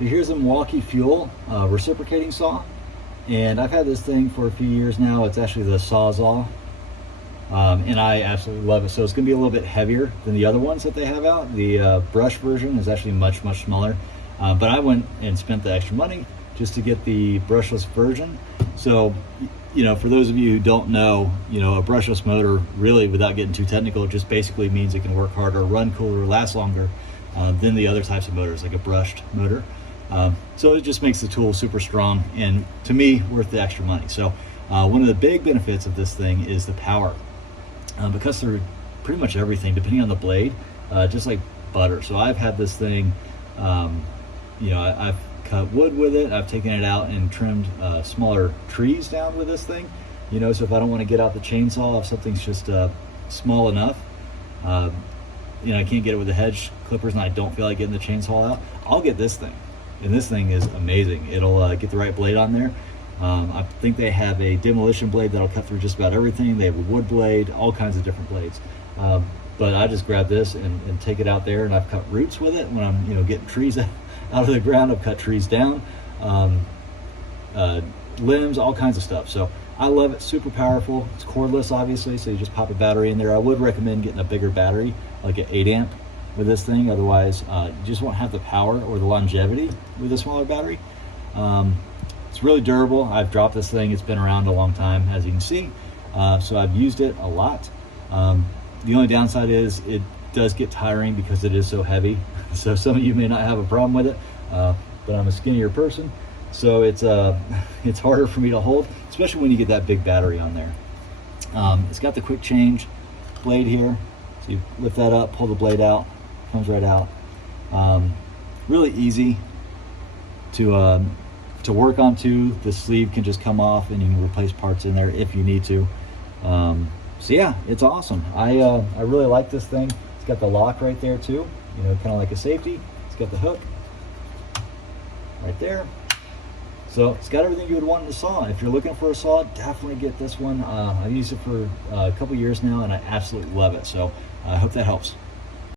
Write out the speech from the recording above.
Here's a Milwaukee Fuel reciprocating saw, and I've had this thing for a few years now. It's actually the SawZall, and I absolutely love it. So it's going to be a little bit heavier than the other ones that they have out. The brush version is actually much smaller, but I went and spent the extra money just to get the brushless version. So, you know, for those of you who don't know, you know, a brushless motor, really, without getting too technical, just basically means it can work harder, run cooler, last longer than the other types of motors, like a brushed motor. So it just makes the tool super strong, and to me, worth the extra money. So one of the big benefits of this thing is the power, because they're pretty much everything, depending on the blade, just like butter. So I've had this thing, you know, I've cut wood with it. I've taken it out and trimmed smaller trees down with this thing. You know, so if I don't want to get out the chainsaw, if something's just small enough, you know, I can't get it with the hedge clippers and I don't feel like getting the chainsaw out, I'll get this thing. And this thing is amazing. It'll get the right blade on there. I think they have a demolition blade that'll cut through just about everything. They have a wood blade, all kinds of different blades. But I just grab this and take it out there, and I've cut roots with it when I'm, you know, getting trees out of the ground. I've cut trees down, limbs, all kinds of stuff. So I love it. Super powerful. It's cordless, obviously, so you just pop a battery in there. I would recommend getting a bigger battery, like an 8 amp with this thing. Otherwise, you just won't have the power or the longevity with a smaller battery. It's really durable. I've dropped this thing. It's been around a long time, as you can see. So I've used it a lot. The only downside is it does get tiring because it is so heavy. So some of you may not have a problem with it, but I'm a skinnier person, so it's harder for me to hold, especially when you get that big battery on there. It's got the quick change blade here, so you lift that up, pull the blade out, comes right out. Really easy to work onto. The sleeve can just come off and you can replace parts in there if you need to. So yeah, it's awesome. I really like this thing. It's got the lock right there too, you know, kind of like a safety. It's got the hook right there. So it's got everything you would want in a saw. If you're looking for a saw, definitely get this one. I've used it for a couple years now and I absolutely love it. So I hope that helps.